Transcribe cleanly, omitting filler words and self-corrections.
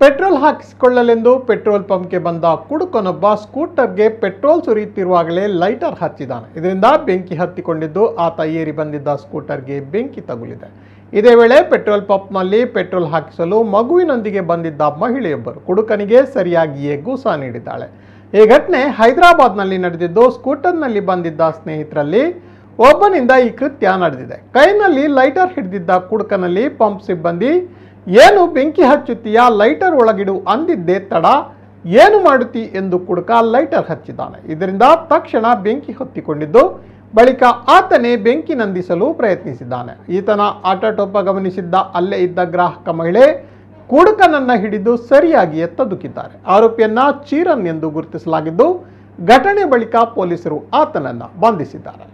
Petrol ಹಾಕಿಸಿಕೊಳ್ಳಲೆಂದು petrol ಪಂಪ್ಗೆ ಬಂದ ಕುಡುಕನೊಬ್ಬ ಸ್ಕೂಟರ್ಗೆ petrol ಸುರಿಯುತ್ತಿರುವಾಗಲೇ lighter ಹಚ್ಚಿದ್ದಾನೆ. ಇದರಿಂದ ಬೆಂಕಿ ಹತ್ತಿಕೊಂಡಿದ್ದು ಆತ ಏರಿ ಬಂದಿದ್ದ ಸ್ಕೂಟರ್ಗೆ ಬೆಂಕಿ ತಗುಲಿದೆ. ಇದೇ ವೇಳೆ ಪೆಟ್ರೋಲ್ ಪಂಪ್ನಲ್ಲಿ ಪೆಟ್ರೋಲ್ ಹಾಕಿಸಲು ಮಗುವಿನೊಂದಿಗೆ ಬಂದಿದ್ದ ಮಹಿಳೆಯೊಬ್ಬರು ಕುಡುಕನಿಗೆ ಸರಿಯಾಗಿಯೇ ಗೂಸ ನೀಡಿದ್ದಾಳೆ. ಈ ಘಟನೆ ಹೈದರಾಬಾದ್ನಲ್ಲಿ ನಡೆದಿದ್ದು, ಸ್ಕೂಟರ್ನಲ್ಲಿ ಬಂದಿದ್ದ ಸ್ನೇಹಿತರಲ್ಲಿ ಒಬ್ಬನಿಂದ ಈ ಕೃತ್ಯ ನಡೆದಿದೆ. ಕೈನಲ್ಲಿ ಲೈಟರ್ ಹಿಡಿದಿದ್ದ ಕುಡುಕನಲ್ಲಿ ಪಂಪ್ ಸಿಬ್ಬಂದಿ ಏನು ಬೆಂಕಿ ಹಚ್ಚುತ್ತೀಯಾ, ಲೈಟರ್ ಒಳಗಿಡು ಅಂದಿದ್ದೇ ತಡ, ಏನು ಮಾಡುತ್ತಿ ಎಂದು ಕುಡುಕ ಲೈಟರ್ ಹಚ್ಚಿದ್ದಾನೆ. ಇದರಿಂದ ತಕ್ಷಣ ಬೆಂಕಿ ಹೊತ್ತಿಕೊಂಡಿದ್ದು, ಬಳಿಕ ಆತನೇ ಬೆಂಕಿ ನಂದಿಸಲು ಪ್ರಯತ್ನಿಸಿದ್ದಾನೆ. ಈತನ ಆಟೋಟೋಪ ಗಮನಿಸಿದ್ದ ಅಲ್ಲೇ ಇದ್ದ ಗ್ರಾಹಕ ಮಹಿಳೆ ಕುಡುಕನನ್ನ ಹಿಡಿದು ಸರಿಯಾಗಿ ಎತ್ತದುಕಿದ್ದಾರೆ. ಆರೋಪಿಯನ್ನ ಚೀರನ್ ಎಂದು ಗುರುತಿಸಲಾಗಿದ್ದು, ಘಟನೆ ಬಳಿಕ ಪೊಲೀಸರು ಆತನನ್ನ ಬಂಧಿಸಿದ್ದಾರೆ.